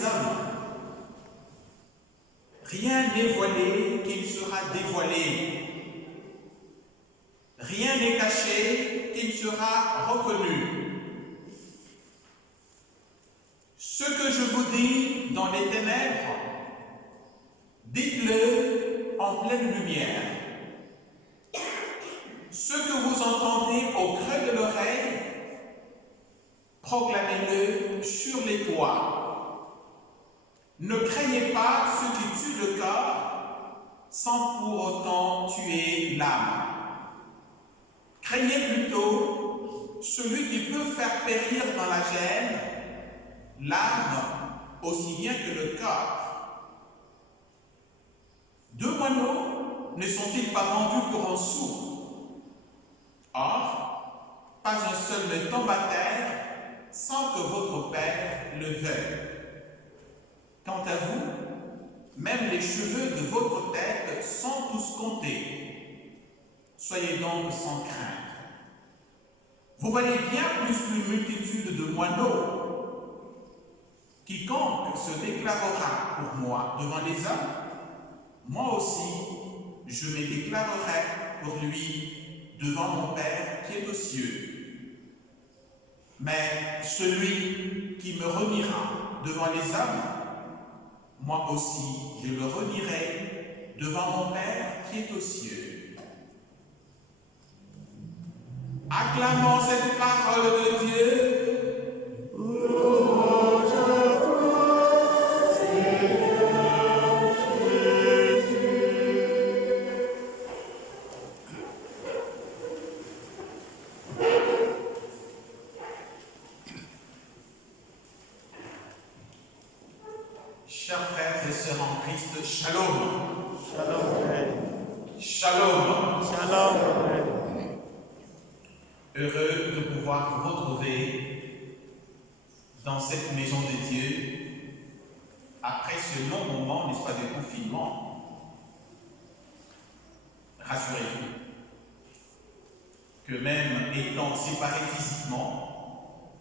des hommes. Rien n'est voilé qu'il sera dévoilé. Rien n'est caché qu'il sera reconnu. Ce que je vous dis dans les ténèbres, dites-le en pleine lumière. Ce que vous entendez au creux de l'oreille, proclamez-le sur les toits. Ne craignez pas ceux qui tuent le corps sans pour autant tuer l'âme. Craignez plutôt celui qui peut faire périr dans la gêne l'âme aussi bien que le corps. 2 moineaux ne sont-ils pas vendus pour un sou? Or, pas un seul ne tombe à terre sans que votre Père le veuille. Quant à vous, même les cheveux de votre tête sont tous comptés. Soyez donc sans crainte. Vous valez bien plus qu'une multitude de moineaux. Quiconque se déclarera pour moi devant les hommes, moi aussi, je me déclarerai pour lui devant mon Père qui est aux cieux. Mais celui qui me reniera devant les hommes, moi aussi, je le renierai devant mon Père qui est aux cieux. Acclamons cette parole de Dieu. Chers frères et sœurs en Christ, shalom. Shalom, frère. Shalom. Shalom, frère. Heureux de pouvoir vous retrouver dans cette maison de Dieu après ce long moment, n'est-ce pas, de confinement. Rassurez-vous que même étant séparés physiquement,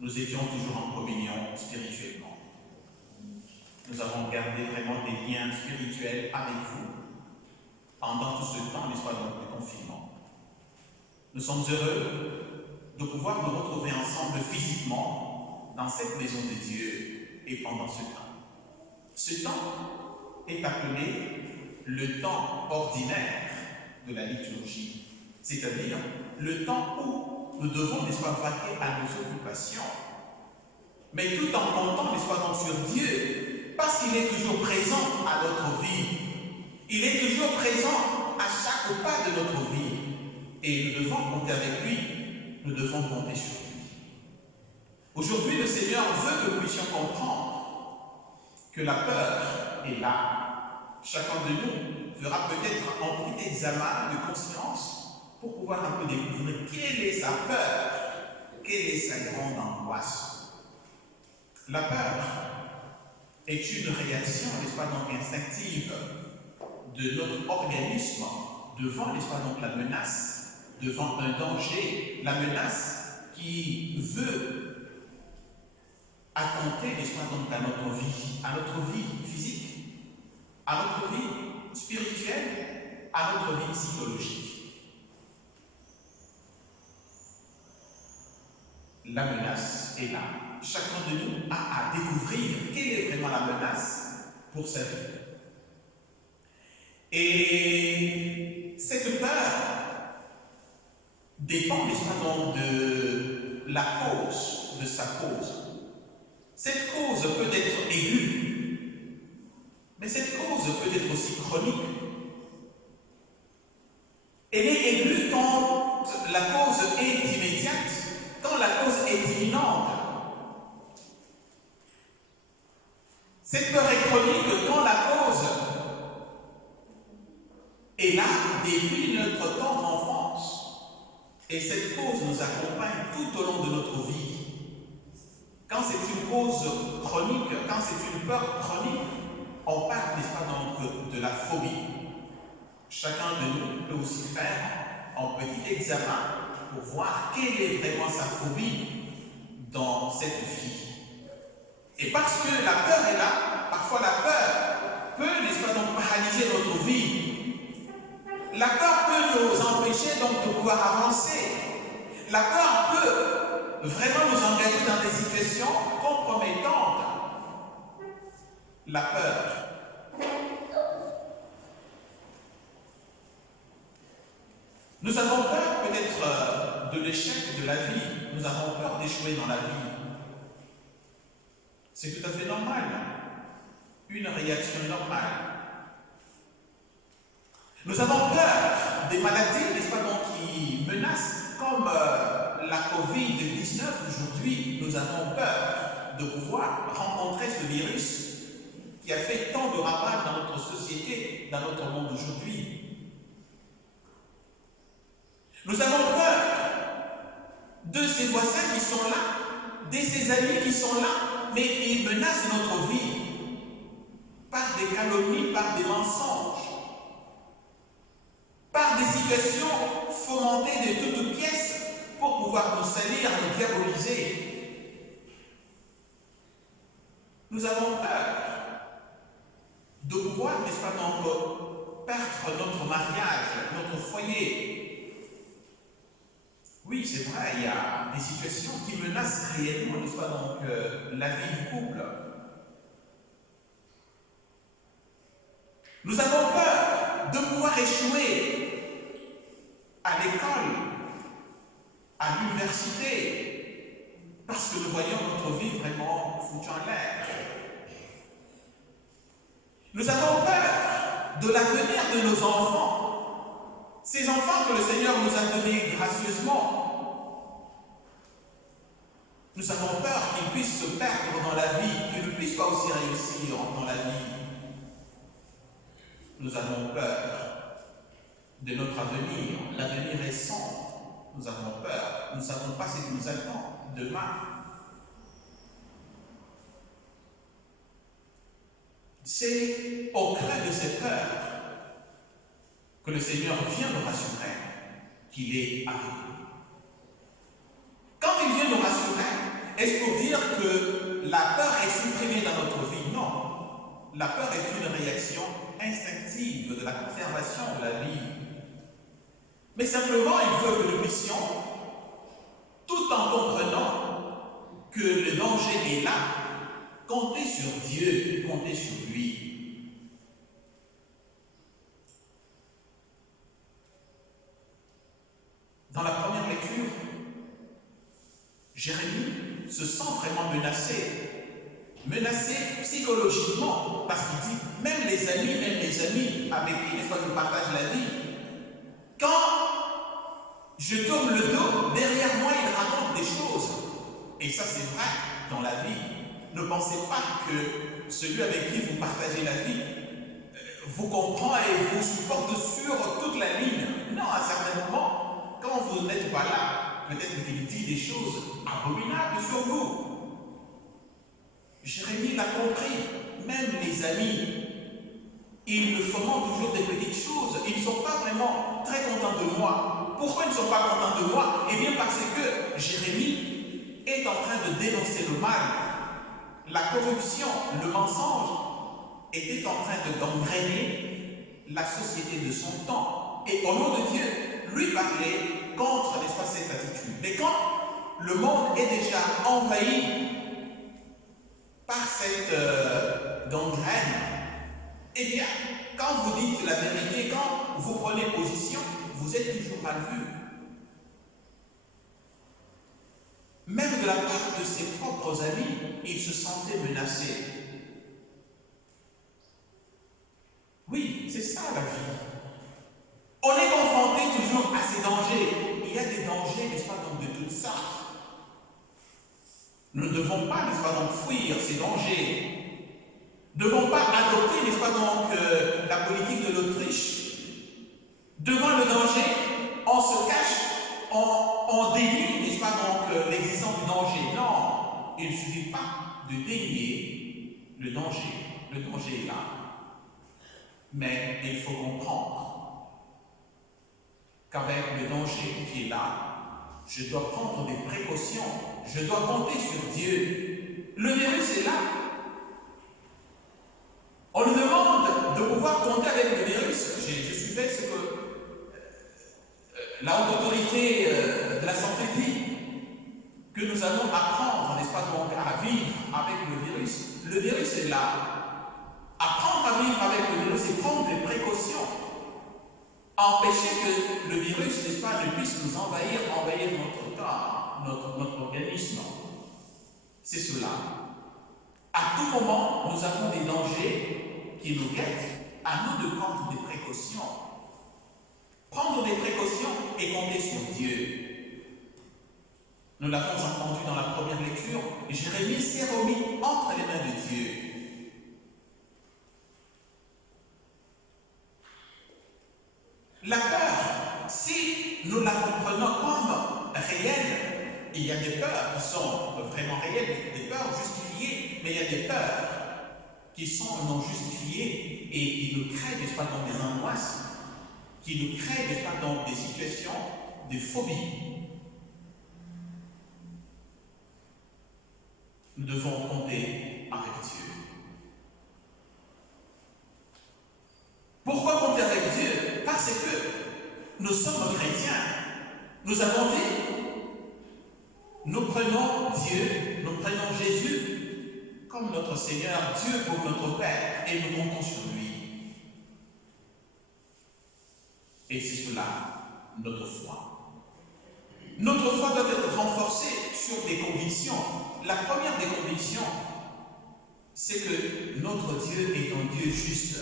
nous étions toujours en communion spirituellement. Nous avons gardé vraiment des liens spirituels avec vous pendant tout ce temps, n'est-ce pas, donc, de confinement. Nous sommes heureux de pouvoir nous retrouver ensemble physiquement dans cette maison de Dieu et pendant ce temps. Ce temps est appelé le temps ordinaire de la liturgie, c'est-à-dire le temps où nous devons, n'est-ce pas, vaquer à nos occupations, mais tout en comptant, n'est-ce pas, donc, sur Dieu, parce qu'il est toujours présent à notre vie. Il est toujours présent à chaque pas de notre vie. Et nous devons compter avec lui, nous devons compter sur lui. Aujourd'hui, le Seigneur veut que nous puissions comprendre que la peur est là. Chacun de nous fera peut-être un petit examen de conscience pour pouvoir un peu découvrir quelle est sa peur, quelle est sa grande angoisse. La peur est une réaction, n'est-ce pas, donc instinctive de notre organisme devant, n'est-ce pas, donc la menace, devant un danger, la menace qui veut attenter, n'est-ce pas, donc à notre vie physique, à notre vie spirituelle, à notre vie psychologique. La menace est là. Chacun de nous a à découvrir quelle est vraiment la menace pour sa vie. Et cette peur dépend, n'est-ce pas, donc, de la cause, de sa cause. Cette cause peut être aiguë, mais cette cause peut être aussi chronique. Elle est aiguë quand la cause est immédiate, quand la cause est imminente. Cette peur est chronique quand la cause est là depuis notre tendre enfance. Et cette cause nous accompagne tout au long de notre vie. Quand c'est une cause chronique, quand c'est une peur chronique, on parle, n'est-ce pas, donc, de la phobie. Chacun de nous peut aussi faire un petit examen pour voir quelle est vraiment sa phobie dans cette vie. Et parce que la peur est là, parfois la peur peut, n'est-ce pas, donc paralyser notre vie. La peur peut nous empêcher donc de pouvoir avancer. La peur peut vraiment nous engager dans des situations compromettantes. La peur. Nous avons peur peut-être de l'échec de la vie. Nous avons peur d'échouer dans la vie. C'est tout à fait normal. Une réaction normale. Nous avons peur des maladies, n'est-ce pas, donc, qui menacent, comme la Covid-19. Aujourd'hui, nous avons peur de pouvoir rencontrer ce virus qui a fait tant de ravages dans notre société, dans notre monde aujourd'hui. Nous avons peur de ces voisins qui sont là, de ces amis qui sont là, mais qui menacent notre vie par des calomnies, par des mensonges, par des situations fomentées de toutes pièces pour pouvoir nous salir, nous diaboliser. Nous avons peur de pouvoir, n'est-ce pas, donc, perdre notre mariage, notre foyer. Oui, c'est vrai, il y a des situations qui menacent réellement, n'est-ce pas, donc, la vie du couple. Nous avons peur de pouvoir échouer à l'école, à l'université, parce que nous voyons notre vie vraiment foutue en l'air. Nous avons peur de l'avenir de nos enfants. Ces enfants que le Seigneur nous a donnés gracieusement. Nous avons peur qu'ils puissent se perdre dans la vie, qu'ils ne puissent pas aussi réussir dans la vie. Nous avons peur de notre avenir. L'avenir est sombre. Nous avons peur. Nous ne savons pas ce qui nous attend demain. C'est au creux de ces peurs que le Seigneur vient nous rassurer qu'il est avec nous. Quand il vient nous rassurer, est-ce pour dire que la peur est supprimée dans notre vie? Non. La peur est une réaction instinctive de la conservation de la vie. Mais simplement, il veut que nous puissions, tout en comprenant que le danger est là, compter sur Dieu, compter sur lui. Dans la première lecture, Jérémie se sent vraiment menacé psychologiquement, parce qu'il dit, même les amis avec qui, n'est-ce pas, je partage la vie, quand je tourne le dos, derrière moi, ils racontent des choses. Et ça, c'est vrai dans la vie. Ne pensez pas que celui avec qui vous partagez la vie vous comprend et vous supporte sur toute la ligne. Non, à certains moments, quand vous n'êtes pas là, peut-être qu'il dit des choses abominables sur vous. Jérémie l'a compris. Même les amis, ils me fomentent toujours des petites choses. Ils ne sont pas vraiment très contents de moi. Pourquoi ils ne sont pas contents de moi? Eh bien parce que Jérémie est en train de dénoncer le mal. La corruption, le mensonge était en train de gangréner la société de son temps. Et au nom de Dieu, lui parlait contre, n'est-ce pas, cette attitude. Mais quand le monde est déjà envahi par cette gangrène, eh bien, quand vous dites la vérité, quand vous prenez position, vous êtes toujours mal vu. Même de la part de ses propres amis, il se sentait menacé. Oui, c'est ça la vie. On est confronté toujours à ces dangers. Il y a des dangers, n'est-ce pas, donc de toutes sortes. Nous ne devons pas, n'est-ce pas, donc fuir ces dangers. Nous ne devons pas adopter, n'est-ce pas, donc la politique de l'Autriche. Devant le danger, on se cache, on dénie, n'est-ce pas, donc l'existence du danger. Non, il ne suffit pas de dénier le danger. Le danger est là. Mais il faut comprendre qu'avec le danger qui est là, je dois prendre des précautions. Je dois compter sur Dieu. le virus est là. On nous demande de pouvoir compter avec le virus. Je suivais ce que la haute autorité de la santé dit, que nous allons apprendre, n'est-ce pas, donc, à vivre avec le virus. Le virus est là. Apprendre à vivre avec le virus, c'est prendre des précautions. Empêcher que le virus, n'est-ce pas, ne puisse nous envahir notre corps, notre organisme. C'est cela. À tout moment, nous avons des dangers qui nous guettent. À nous de prendre des précautions. Prendre des précautions et compter sur Dieu. Nous l'avons entendu dans la première lecture. Jérémie s'est remis entre les mains de Dieu. La peur, si nous la comprenons comme réelle, il y a des peurs qui sont vraiment réelles, des peurs justifiées, mais il y a des peurs qui sont non justifiées et qui nous créent, n'est-ce pas, dans des angoisses, qui nous créent, n'est-ce pas, dans des situations de phobie. Nous devons compter avec Dieu. Pourquoi compter avec Dieu? Parce que nous sommes chrétiens. Nous avons dit, nous prenons Dieu, nous prenons Jésus comme notre Seigneur, Dieu pour notre Père, et nous comptons sur lui. Et c'est cela, notre foi. Notre foi doit être renforcée sur des convictions. La première des convictions, c'est que notre Dieu est un Dieu juste.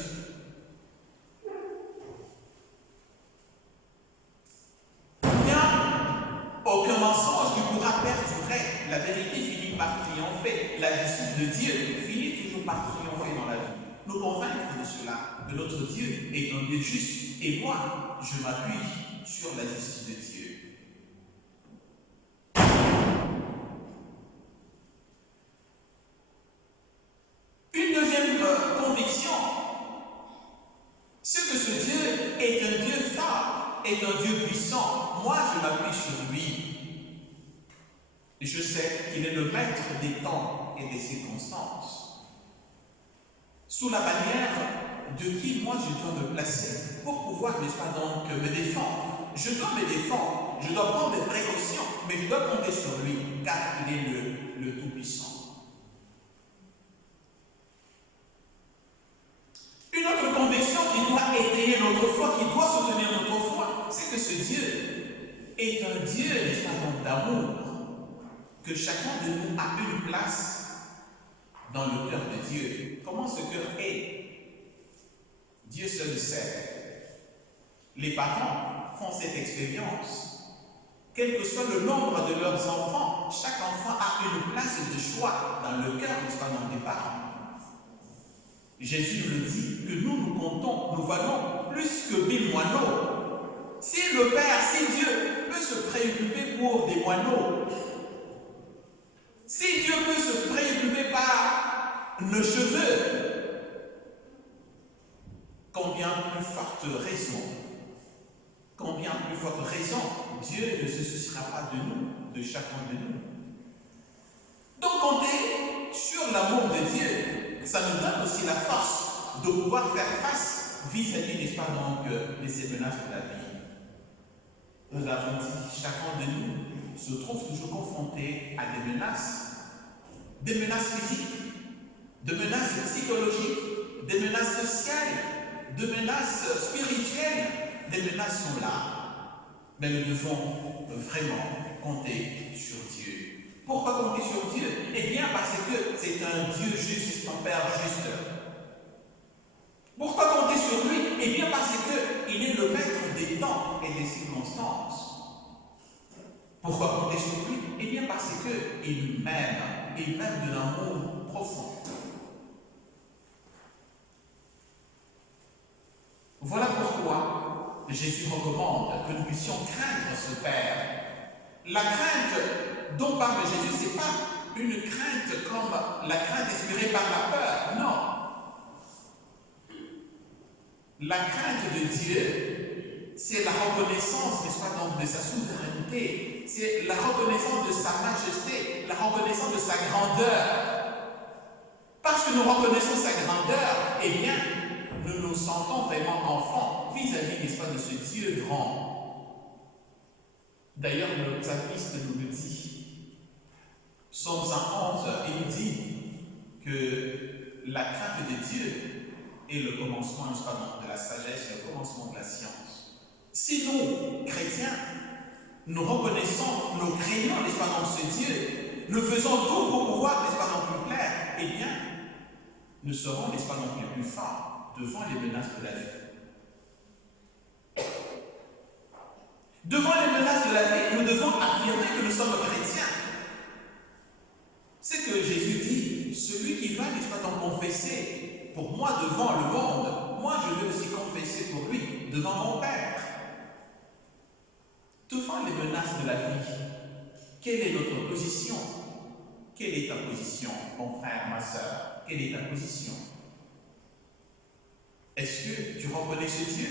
Il n'y a aucun mensonge qui pourra perdurer. La vérité finit par triompher. La justice de Dieu finit toujours par triompher dans la vie. Nous convaincre de cela, que notre Dieu est un Dieu juste. Et moi, je m'appuie sur la justice de Dieu. Une deuxième conviction, c'est que ce Dieu est un Dieu fort, est un Dieu puissant. Moi, je m'appuie sur lui. Je sais qu'il est le maître des temps et des circonstances. Sous la bannière de qui moi je dois me placer pour pouvoir, n'est-ce pas, donc me défendre. Je dois me défendre, je dois prendre des précautions, mais je dois compter sur lui, car il est le Tout-Puissant. Une autre conviction qui doit étayer notre foi, qui doit soutenir notre foi, c'est que ce Dieu est un Dieu, n'est-ce pas, donc d'amour, que chacun de nous a une place dans le cœur de Dieu. Comment ce cœur est? Dieu seul sait. Les parents font cette expérience. Quel que soit le nombre de leurs enfants, chaque enfant a une place de choix dans le cœur, n'est-ce pas, dans des parents. Jésus nous dit que nous comptons, nous valons plus que 1000 moineaux. Si le Père, si Dieu peut se préoccuper pour des moineaux, si Dieu peut se préoccuper par nos cheveux, combien plus forte raison, Dieu ne se souciera pas de nous, de chacun de nous. Donc compter sur l'amour de Dieu, ça nous donne aussi la force de pouvoir faire face vis-à-vis, n'est-ce pas, donc, de ces menaces de la vie. Nous l'avons dit, chacun de nous se trouve toujours confronté à des menaces physiques, des menaces psychologiques, des menaces sociales, des menaces spirituelles. Des menaces sont là, mais nous devons vraiment compter sur Dieu. Pourquoi compter sur Dieu? Eh bien parce que c'est un Dieu juste, c'est un Père juste. Pourquoi compter sur lui? Eh bien parce qu'il est le maître des temps et des circonstances. Pourquoi compter sur lui? Eh bien parce qu'il m'aime, il m'aime de l'amour profond. Voilà pourquoi Jésus recommande que nous puissions craindre ce Père. La crainte dont parle Jésus, ce n'est pas une crainte comme la crainte inspirée par la peur, non. La crainte de Dieu, c'est la reconnaissance, n'est-ce pas, donc, de sa souveraineté, c'est la reconnaissance de sa majesté, la reconnaissance de sa grandeur. Parce que nous reconnaissons sa grandeur, eh bien, nous nous sentons vraiment enfants vis-à-vis, n'est-ce pas, de ce Dieu grand. D'ailleurs, le psalmiste nous le dit. Psaume 111, il nous dit que la crainte de Dieu est le commencement, n'est-ce pas, de la sagesse, le commencement de la science. Si nous, chrétiens, nous reconnaissons, nous craignons, n'est-ce pas, dans ce Dieu, nous faisons tout pour pouvoir, n'est-ce pas, non plus plaire, eh bien, nous serons, n'est-ce pas, non plus forts devant les menaces de la vie. Devant les menaces de la vie, nous devons affirmer que nous sommes chrétiens. C'est que Jésus dit, celui qui va, n'est-ce pas, donc confesser pour moi devant le monde, moi je vais aussi confesser pour lui devant mon Père. Devant les menaces de la vie, quelle est notre position? Quelle est ta position, mon frère, ma soeur? Quelle est ta position? Est-ce que tu reconnais ce Dieu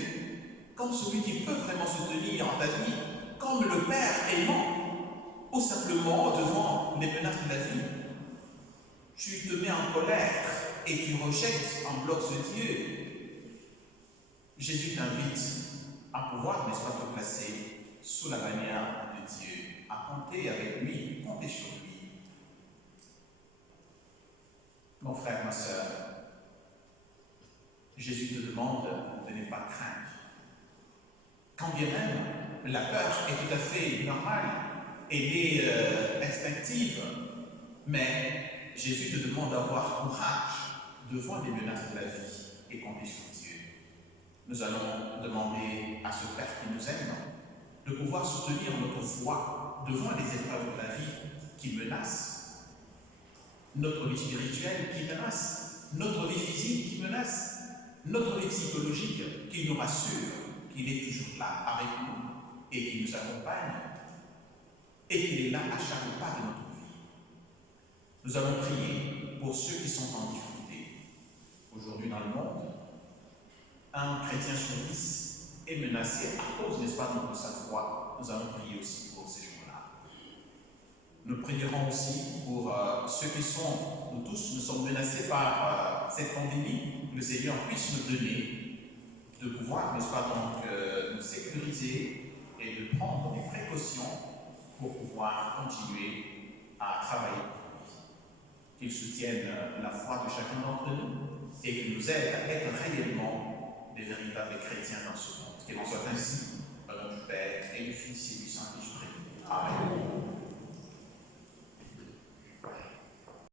comme celui qui peut vraiment se tenir en ta vie, comme le Père aimant, ou simplement devant les menaces de la vie? Tu te mets en colère et tu rejettes en bloc ce Dieu. Jésus t'invite à pouvoir, n'est-ce pas, te placer sous la bannière de Dieu, à compter avec lui, compter sur lui. Mon frère, ma soeur, Jésus te demande de ne pas craindre. Quand bien même la peur est tout à fait normale, elle est instinctive, mais Jésus te demande d'avoir courage devant les menaces de la vie et compter sur Dieu. Nous allons demander à ce Père qui nous aime de pouvoir soutenir notre foi devant les épreuves de la vie qui menacent, notre vie spirituelle qui menace, notre vie physique qui menace, notre vie psychologique qui nous rassure qu'il est toujours là avec nous et qui nous accompagne et qu'il est là à chaque pas de notre vie. Nous allons prier pour ceux qui sont en difficulté. Aujourd'hui dans le monde, un chrétien sur 10 est menacé à cause, n'est-ce pas, de sa foi. Nous allons prier aussi pour ces gens-là. Nous prierons aussi pour ceux qui sont, nous tous, nous sommes menacés par cette pandémie. Le Seigneur puisse nous donner de pouvoir, n'est-ce pas, donc, nous sécuriser et de prendre des précautions pour pouvoir continuer à travailler. Qu'il soutienne la foi de chacun d'entre nous et qu'il nous aide à être réellement des véritables chrétiens dans ce monde. Qu'il en soit ainsi, au nom du Père et du Fils et du Saint-Esprit. Amen.